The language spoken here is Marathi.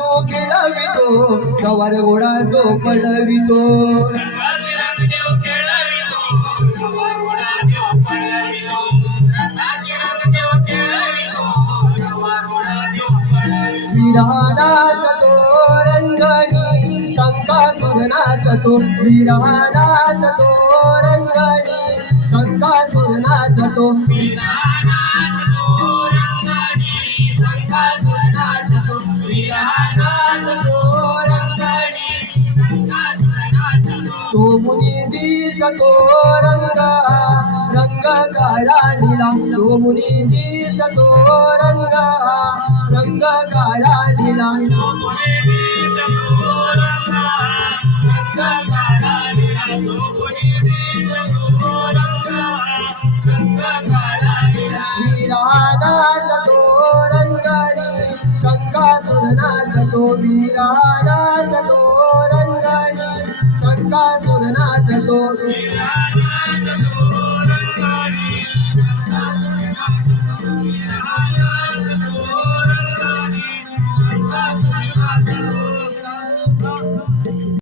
तो खेळवितो गवार घोडा तो पळवितो. विरहानाच तो रंगणी शंका सुरनाच तो विरहानाच तो रंगणी शंका सुरनाच तो. सोमुनी दीर्घ तो रंग रंग काळा निला सोमुनी दीर्घ तो रंग रंग काळा निला वीरानाच तो रंगणी शंका तो રંગાપુર ના જતો રંગાપુર